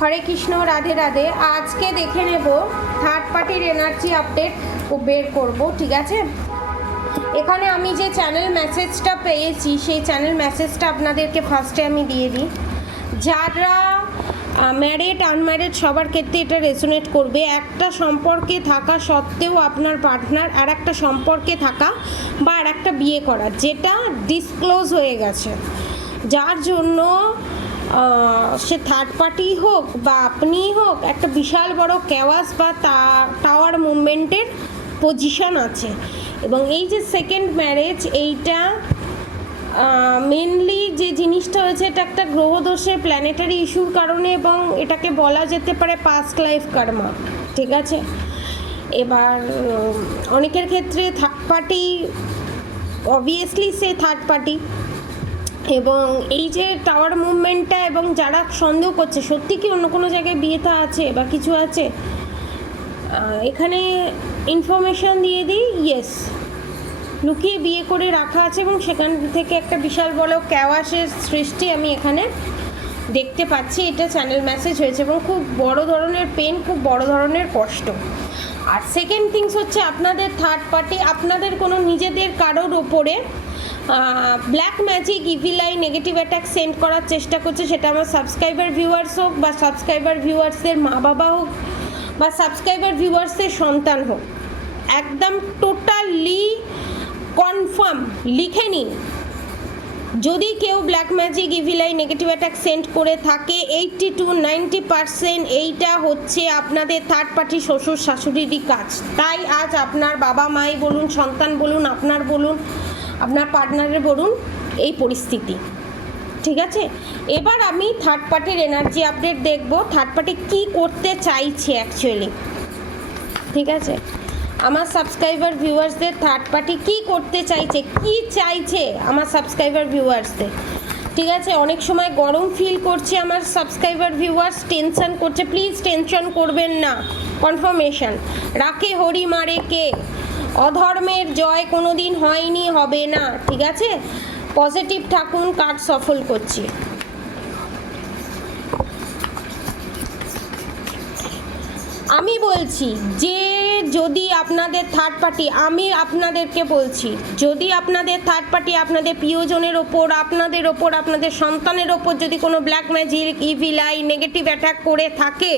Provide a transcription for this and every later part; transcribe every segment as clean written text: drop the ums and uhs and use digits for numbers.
হরে কৃষ্ণ, রাধে রাধে। আজকে দেখে নেব থার্ড পার্টির এনার্জি আপডেট বের করব, ঠিক আছে। এখানে আমি যে চ্যানেল মেসেজটা পেয়েছি সেই চ্যানেল মেসেজটা আপনাদেরকে ফার্স্টে আমি দিয়ে দিই। যারা ম্যারিড আনম্যারিড সবার ক্ষেত্রে এটা রেজোনেট করবে। একটা সম্পর্কে থাকা সত্ত্বেও আপনার পার্টনার আর একটা সম্পর্কে থাকা বা আর একটা বিয়ে করা যেটা ডিসক্লোজ হয়ে গেছে, যার জন্য সে থার্ড পার্টি হোক বা আপনিই হোক, একটা বিশাল বড় ক্যাওয়াস বা টাওয়ার মুভমেন্টের পজিশন আছে। এবং এই যে সেকেন্ড ম্যারেজ, এইটা মেনলি যে জিনিসটা হয়েছে এটা একটা গ্রহদোষের প্ল্যানেটারি ইস্যুর কারণে, এবং এটাকে বলা যেতে পারে পাস্ট লাইফ কার্মা, ঠিক আছে। এবার অনেকের ক্ষেত্রে থার্ড পার্টি অবভিয়াসলি সে থার্ড পার্টি, এবং এই যে টাওয়ার মুভমেন্টটা, এবং যারা সন্দেহ করছে সত্যি কি অন্য কোনো জায়গায় বিয়েটা আছে বা কিছু আছে, এখানে ইনফরমেশান দিয়ে দিই। ইয়েস, লুকিয়ে বিয়ে করে রাখা আছে এবং সেখান থেকে একটা বিশাল বড় ক্যাওয়াসের সৃষ্টি আমি এখানে দেখতে পাচ্ছি। এটা চ্যানেল মেসেজ হয়েছে এবং খুব বড় ধরনের পেন, খুব বড় ধরনের কষ্ট। আর সেকেন্ড থিংস হচ্ছে আপনাদের থার্ড পার্টি আপনাদের কোনো নিজেদের কারোর ওপরে black magic, evil I, negative attack send করার চেষ্টা করছে। সেটা আমার সাবস্ক্রাইবার ভিউয়ার্স হোক বা সাবস্ক্রাইবার ভিউয়ার্সদের মা বাবা হোক বা সাবস্ক্রাইবার ভিউয়ার্সদের সন্তান হোক, একদম টোটালি কনফার্ম লিখে নিন। যদি কেউ black magic, evil I, negative attack send করে থাকে 80 to 90% এইটা হচ্ছে আপনাদের থার্ড পার্টি শ্বশুর শাশুড়িরই কাজ। তাই আজ আপনার বাবা মাই বলুন, সন্তান বলুন, আপনার বলুন, আপনার পার্টনারের বলুন, এই পরিস্থিতি, ঠিক আছে। এবার আমি থার্ড পার্টির এনার্জি আপডেট দেখব, থার্ড পার্টি কী করতে চাইছে অ্যাকচুয়ালি, ঠিক আছে। আমার সাবস্ক্রাইবার ভিউয়ার্সদের থার্ড পার্টি কী করতে চাইছে, কি চাইছে আমার সাবস্ক্রাইবার ভিউয়ার্সদের, ঠিক আছে। অনেক সময় গরম ফিল করছে আমার সাবস্ক্রাইবার ভিউয়ার্স, টেনশন করছে। প্লিজ টেনশন করবেন না। কনফার্মেশন, রাখে হরি মারে কে, অধর্মের জয় কোনো দিন হয়নি, হবে না, ঠিক আছে। পজিটিভ থাকুন, কার্ড সফল করছি। আমি বলছি যে যদি আপনাদের থার্ড পার্টি, আমি আপনাদেরকে বলছি, যদি আপনাদের থার্ড পার্টি আপনাদের প্রিয়জনের ওপর, আপনাদের ওপর, আপনাদের সন্তানের ওপর যদি কোনো black magic, evil I, negative attack করে থাকে,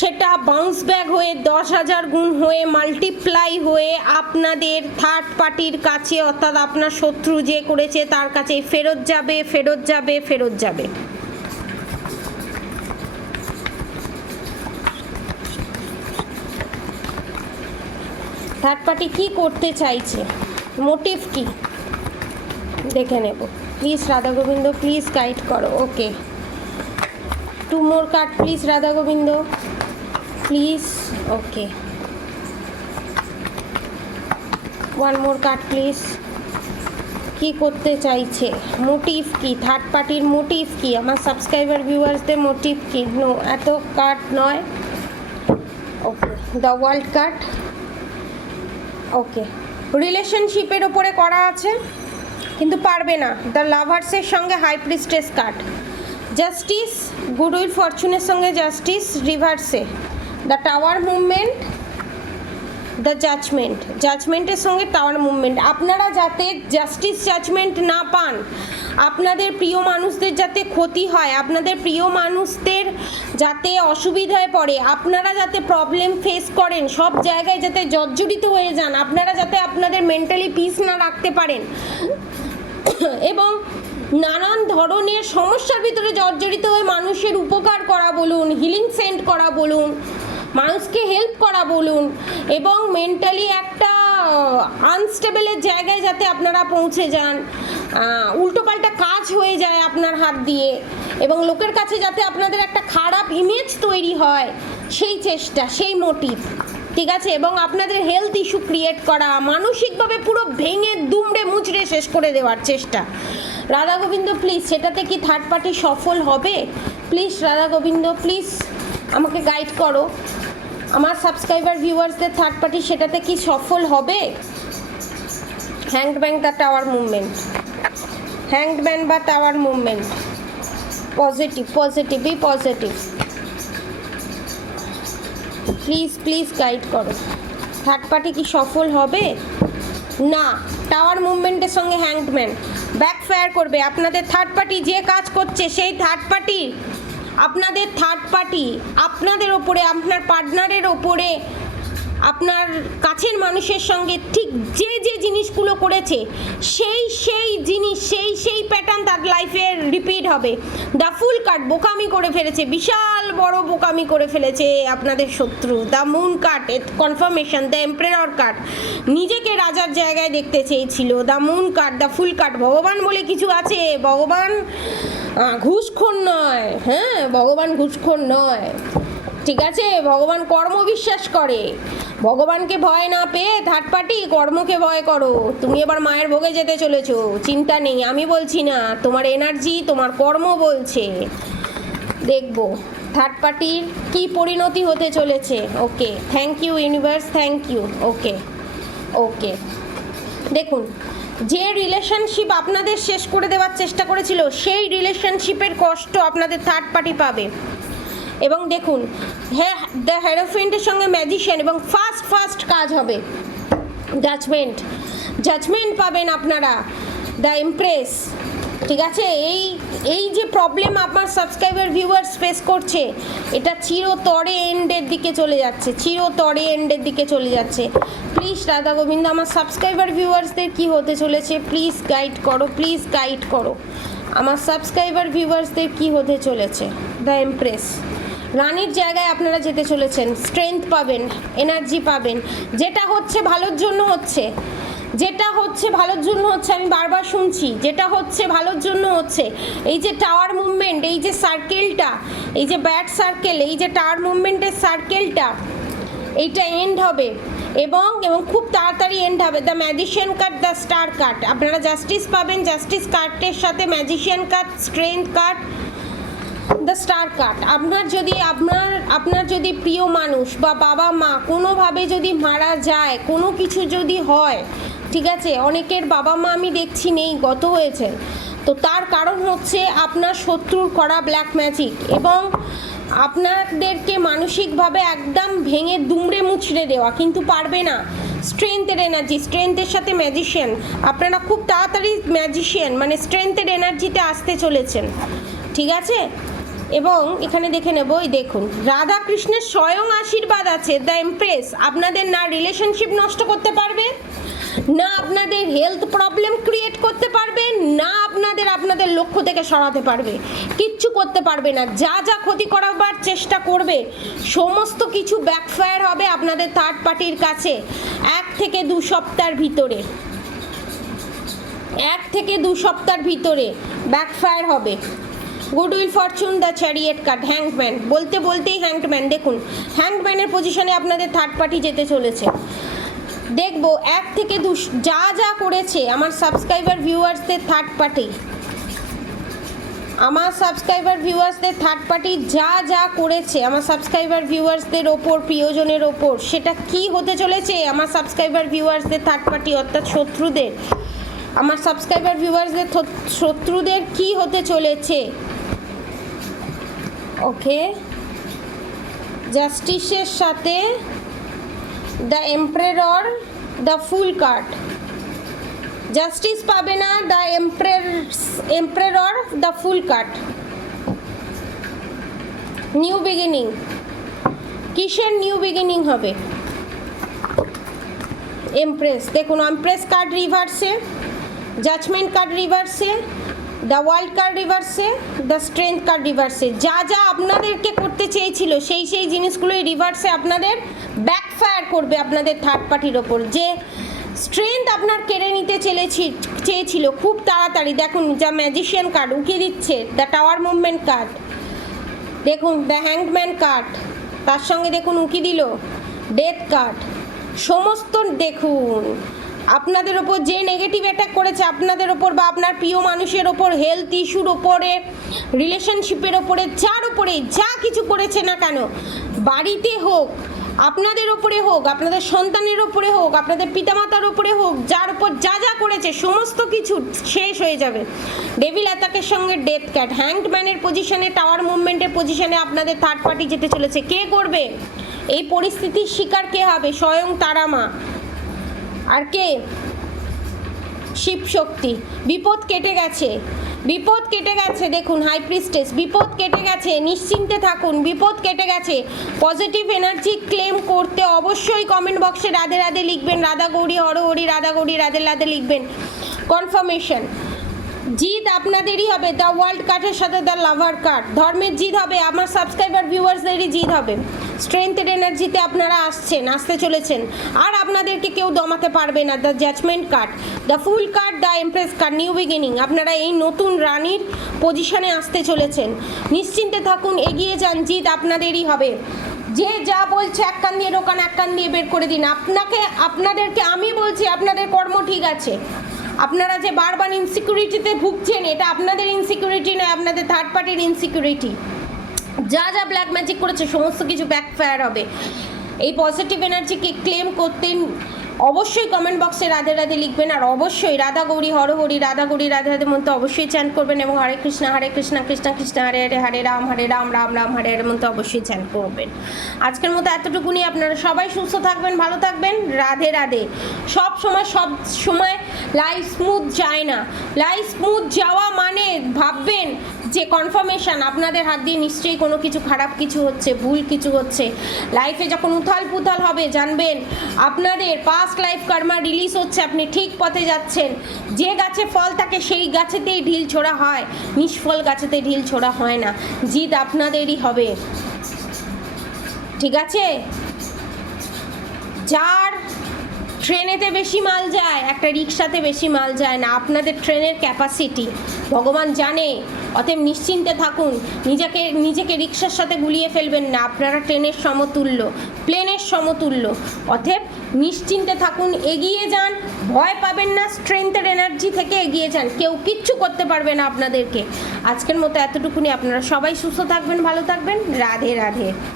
সেটা বাউন্স ব্যাক হয়ে 10,000 গুণ হয়ে মাল্টিপ্লাই হয়ে আপনাদের থার্ড পার্টির কাছে, অর্থাৎ আপনার শত্রু যে করেছে তার কাছে ফেরত যাবে, ফেরত যাবে, ফেরত যাবে। থার্ড পার্টি কী করতে চাইছে, মোটিভ কি দেখে নেব। Please Radha Gobinda, please guide করো। Okay, 2 more card please Radha Gobinda, please. Okay, 1 more card please. কি করতে চাইছে, মোটিভ কি, থার্ড পার্টির মোটিভ কি, আমার সাবস্ক্রাইবার ভিউয়ার্সদের মোটিভ কি। নো, এত কার্ড নয়। ওকে, দ্য ওয়ার্ল্ড কার্ড। ওকে, রিলেশনশিপের ওপরে করা আছে কিন্তু পারবে না। দ্য লাভার্সের সঙ্গে high priestess card, justice, goodwill ফরচুনের সঙ্গে জাস্টিস রিভার্সে, the tower movement, the judgment, জাজমেন্টের সঙ্গে টাওয়ার মুভমেন্ট। আপনারা যাতে জাস্টিস জাজমেন্ট না পান, আপনাদের প্রিয় মানুষদের যাতে ক্ষতি হয়, আপনাদের প্রিয় মানুষদের যাতে অসুবিধায় পড়ে, আপনারা যাতে প্রবলেম ফেস করেন, সব জায়গায় যাতে জর্জরিত হয়ে যান, আপনারা যাতে আপনাদের মেন্টালি পিস না রাখতে পারেন এবং নানান ধরনের সমস্যার ভিতরে জর্জরিত হয়ে মানুষের উপকার করা বলুন, হিলিং সেন্ড করা বলুন, মানুষকে হেল্প করা বলুন, এবং মেন্টালি একটা আনস্টেবলের জায়গায় যাতে আপনারা পৌঁছে যান, উল্টোপাল্টা কাজ হয়ে যায় আপনার হাত দিয়ে, এবং লোকের কাছে যাতে আপনাদের একটা খারাপ ইমেজ তৈরি হয়, সেই চেষ্টা, সেই মোটিভ, ঠিক আছে। এবং আপনাদের হেলথ ইস্যু ক্রিয়েট করা, মানসিকভাবে পুরো ভেঙে দুমড়ে মুচড়ে শেষ করে দেওয়ার চেষ্টা। রাধা গোবিন্দ প্লিজ, সেটাতে কি থার্ড পার্টি সফল হবে? প্লিজ রাধা গোবিন্দ, প্লিজ আমাকে গাইড করো। আমার সাবস্ক্রাইবার ভিউয়ার্সদের থার্ড পার্টি সেটাতে কি সফল হবে? Hanged man, the tower movement, hanged man বা tower movement, positive positive, B positive. Please please guide করো, থার্ড পার্টি কি সফল হবে? না। টাওয়ার মুভমেন্টের সঙ্গে হ্যাংডম্যান ব্যাকফায়ার করবে। আপনাদের থার্ড পার্টি যে কাজ করছে সেই থার্ড পার্টি, আপনাদের থার্ড পার্টি আপনাদের ওপরে, আপনার পার্টনারের ওপরে, আপনার কাছের মানুষের সঙ্গে ঠিক যে যে জিনিসগুলো করেছে সেই জিনিস, সেই প্যাটার্ন তার লাইফে রিপিট হবে। দ্য ফুল কার্ড বোকামি করে ফেলেছে, বিশাল বড় বোকামি করে ফেলেছে আপনাদের শত্রু। The moon card confirmation, the emperor card নিজেকে রাজার জায়গায় দেখতে চেয়েছিল। The moon card, the fool card, ভগবান বলে কিছু আছে, ভগবান ঘুষখোর নয়। হ্যাঁ, ভগবান ঘুষখোর নয়, ঠিক আছে? ভগবান কর্ম বিশ্বাস করে। ভগবানকে ভয় না পেয়ে থার্ড পার্টি কর্মকে ভয় করো। তুমি এবার মায়ের ভোগে যেতে চলেছো, চিন্তা নেই, আমি বলছি না, তোমার এনার্জি, তোমার কর্ম বলছে। দেখবো থার্ড পার্টির কি পরিণতি হতে চলেছে। Okay, thank you universe, thank you. Okay okay, দেখুন, যে রিলেশনশিপ আপনাদের শেষ করে দেওয়ার চেষ্টা করেছিল সেই রিলেশনশিপের কষ্ট আপনাদের থার্ড পার্টি পাবে। এবং দেখুন, হ্যাঁ, দ্য হেরোফেন্টের সঙ্গে ম্যাজিশিয়ান, এবং ফাস্ট কাজ হবে। জাজমেন্ট পাবেন আপনারা। দ্য এমপ্রেস, ঠিক আছে? এই যে প্রবলেম আপনার সাবস্ক্রাইবার ভিউয়ার্স ফেস করছে, এটা চিরতরে এন্ডের দিকে চলে যাচ্ছে, প্লিজ রাধা গোবিন্দ, আমার সাবস্ক্রাইবার ভিউয়ার্সদের কি হতে চলেছে প্লিজ গাইড করো, আমার সাবস্ক্রাইবার ভিউয়ার্সদের কি হতে চলেছে। দ্য এমপ্রেস, রানীর জায়গায় আপনারা যেতে চলেছেন, স্ট্রেংথ পাবেন, এনার্জি পাবেন। যেটা হচ্ছে ভালোর জন্য হচ্ছে, আমি বারবার শুনছি, যেটা হচ্ছে ভালোর জন্য হচ্ছে। এই যে টাওয়ার মুভমেন্ট, এই যে সার্কেলটা, এই যে ব্যাড সার্কেল, এই যে টাওয়ার মুভমেন্টের সার্কেলটা, এইটা এন্ড হবে এবং খুব তাড়াতাড়ি এন্ড হবে। The magician card, the star card, আপনারা জাস্টিস পাবেন। জাস্টিস কার্ডের সাথে magician card, strength card, the star card. আপনার যদি প্রিয় মানুষ বা বাবা মা কোনোভাবে যদি মারা যায়, কোনো কিছু যদি হয়, ঠিক আছে, অনেকের বাবা মা আমি দেখছি নেই, গত হয়েছে, তো তার কারণ হচ্ছে আপনার শত্রুর করা ব্ল্যাক ম্যাজিক, এবং আপনাদেরকে মানসিকভাবে একদম ভেঙে দুমড়ে মুচড়ে দেওয়া, কিন্তু পারবে না। স্ট্রেংথের এনার্জি, স্ট্রেংথের সাথে ম্যাজিশিয়ান, আপনারা খুব তাড়াতাড়ি ম্যাজিশিয়ান মানে স্ট্রেংথের এনার্জিতে আসতে চলেছেন, ঠিক আছে? এবং এখানে দেখে নেব, দেখুন, রাধা কৃষ্ণের স্বয়ং আশীর্বাদ আছে। দ্য এমপ্রেস, আপনাদের না রিলেশনশিপ নষ্ট করতে পারবে, না আপনাদের হেলথ প্রবলেম ক্রিয়েট করতে পারবে, না আপনাদের লক্ষ্য থেকে সরাতে পারবে, কিচ্ছু করতে পারবে না। যা ক্ষতি করাবার চেষ্টা করবে সমস্ত কিছু ব্যাকফায়ার হবে আপনাদের থার্ড পার্টির কাছে 1 থেকে 2 সপ্তাহের ভিতরে। 1 থেকে 2 সপ্তাহের ভিতরে ব্যাকফায়ার হবে। Goodwill Fortune, the chariot card, hangman, বলতেই হ্যাংডম্যান, দেখুন হ্যাংডম্যানের পজিশনে আপনাদের থার্ড পার্টি যেতে চলেছে। দেখবো 1 থেকে 2 যা করেছে আমার সাবস্ক্রাইবার ভিউয়ার্সদের থার্ড পার্টি, যা করেছে আমার সাবস্ক্রাইবার ভিউয়ার্সদের ওপর, প্রিয়জনের ওপর, সেটা কি হতে চলেছে আমার সাবস্ক্রাইবার ভিউয়ার্সদের থার্ড পার্টি, অর্থাৎ শত্রুদের, আমার সাবস্ক্রাইবার ভিউয়ার্সদের শত্রুদের কি হতে চলেছে। ওকে, জাস্টিসের সাথে the emperor, the fool card, justice পাবে না, the emperor, the fool card. New beginning, কিসের নিউ বিগিনিং হবে? এমপ্রেস, দেখুন এমপ্রেস কার্ড রিভার্সে, জাজমেন্ট কার্ড রিভার্সে, দ্য ওয়ার্ল্ড কার্ড রিভার্সে, দ্য স্ট্রেংথ কার্ড রিভার্সে। যা আপনাদেরকে করতে চেয়েছিল সেই জিনিসগুলোই রিভার্সে আপনাদের ব্যাকফায়ার করবে আপনাদের থার্ড পার্টির ওপর। যে স্ট্রেংথ আপনার কেড়ে নিতে চেয়েছিল খুব তাড়াতাড়ি, দেখুন যা ম্যাজিশিয়ান কার্ড উকিয়ে দিচ্ছে, দ্য টাওয়ার মুভমেন্ট কার্ড, দেখুন দ্য হ্যাংডম্যান কার্ড, তার সঙ্গে দেখুন উকি দিল ডেথ কার্ড। সমস্ত দেখুন আপনাদের ওপর যে নেগেটিভ অ্যাটাক করেছে আপনাদের ওপর বা আপনার প্রিয় মানুষের ওপর, হেলথ ইস্যুর ওপরে, রিলেশনশিপের ওপরে, যার ওপরে যা কিছু করেছে না কেন, বাড়িতে হোক আপনাদের ওপরে হোক, আপনাদের সন্তানের ওপরে হোক, আপনাদের পিতামাতার ওপরে হোক, যার উপর যা যা করেছে সমস্ত কিছু শেষ হয়ে যাবে। ডেভিল অ্যাটাকের সঙ্গে ডেথ ক্যাট, হ্যাংড ম্যানের পজিশনে, টাওয়ার মুভমেন্টের পজিশনে আপনাদের থার্ড পার্টি যেতে চলেছে। কে করবে এই পরিস্থিতির শিকার? কে হবে? স্বয়ং তারা মা। আর কে? শিব শক্তি। বিপদ কেটে গেছে, বিপদ কেটে গেছে। দেখুন হাই প্রিস্টেস, বিপদ কেটে গেছে, নিশ্চিন্তে থাকুন, বিপদ কেটে গেছে। পজিটিভ এনার্জি ক্লেম করতে অবশ্যই কমেন্ট বক্সে রাধে রাধে লিখবেন, রাধা গৌরী হর হরি, রাধা গৌরী রাধে রাধে লিখবেন। কনফার্মেশন, জিত আপনাদেরই হবে। দ্য ওয়ার্ল্ড কার্ডের সাথে দ্য লাভার কার্ড, ধর্মের জিত হবে, আমার সাবস্ক্রাইবার ভিউয়ার্সদেরই জিত হবে। স্ট্রেংথের এনার্জিতে আপনারা আসতে চলেছেন, আর আপনাদেরকে কেউ দমাতে পারবে না। The judgement card, the fool card, the empress card, new beginning. আপনারা এই নতুন রানীর পজিশনে আসতে চলেছেন। নিশ্চিন্তে থাকুন, এগিয়ে যান, জিত আপনাদেরই হবে। যে যা বলছে এক কান দিয়ে ঢোকান, এক কান দিয়ে বের করে দিন। আপনাদেরকে আমি বলছি, আপনাদের কর্ম ঠিক আছে। আপনারা যে বারবার ইনসিকিউরিটিতে ভুগছেন, এটা আপনাদের ইনসিকিউরিটি নয়, আপনাদের থার্ড পার্টির ইনসিকিউরিটি। যা যা ব্ল্যাক ম্যাজিক করেছে সমস্ত কিছু ব্যাকফায়ার হবে। এই পজিটিভ এনার্জিকে ক্লেম করতে অবশ্যই কমেন্ট বক্সে রাধে রাধে লিখবেন, আর অবশ্যই রাধা গৌরী হর হরি, রাধা গৌরী রাধে রাধে মন্ত্র অবশ্যই চ্যান্ট করবেন, এবং হরে কৃষ্ণ কৃষ্ণ কৃষ্ণ হরে হরে, হরে রাম রাম রাম হরে হরে মন্ত্র অবশ্যই চ্যান্ট করবেন। আজকের মতো এতটুকুনি। আপনারা সবাই সুস্থ থাকবেন, ভালো থাকবেন, রাধে রাধে। সব সময় লাইফ স্মুথ যায় না। লাইফ স্মুথ যাওয়া মানে ভাববেন যে কনফার্মেশন আপনাদের হাত দিয়ে নিশ্চয়ই কোনো কিছু খারাপ কিছু হচ্ছে, ভুল কিছু হচ্ছে। লাইফে যখন উথাল পুথাল হবে, জানবেন আপনাদের পাস্ট লাইফ কর্মা রিলিজ হচ্ছে, আপনি ঠিক পথে যাচ্ছেন। যে গাছে ফল থাকে সেই গাছেতেই ঢিল ছোড়া হয়, নিষ্ফল গাছেতে ঢিল ছোড়া হয় না। জিত আপনাদেরই হবে, ঠিক আছে? যার ট্রেনেতে বেশি মাল যায়, একটা রিক্সাতে বেশি মাল যায় না। আপনাদের ট্রেনের ক্যাপাসিটি ভগবান জানে, অতএব নিশ্চিন্তে থাকুন। নিজেকে রিক্সার সাথে গুলিয়ে ফেলবেন না। আপনারা ট্রেনের সমতুল্য, প্লেনের সমতুল্য। অতএব নিশ্চিন্তে থাকুন, এগিয়ে যান, ভয় পাবেন না। স্ট্রেংথের এনার্জি থেকে এগিয়ে যান, কেউ কিচ্ছু করতে পারবে না আপনাদেরকে। আজকের মতো এতটুকুনি। আপনারা সবাই সুস্থ থাকবেন, ভালো থাকবেন, রাধে রাধে।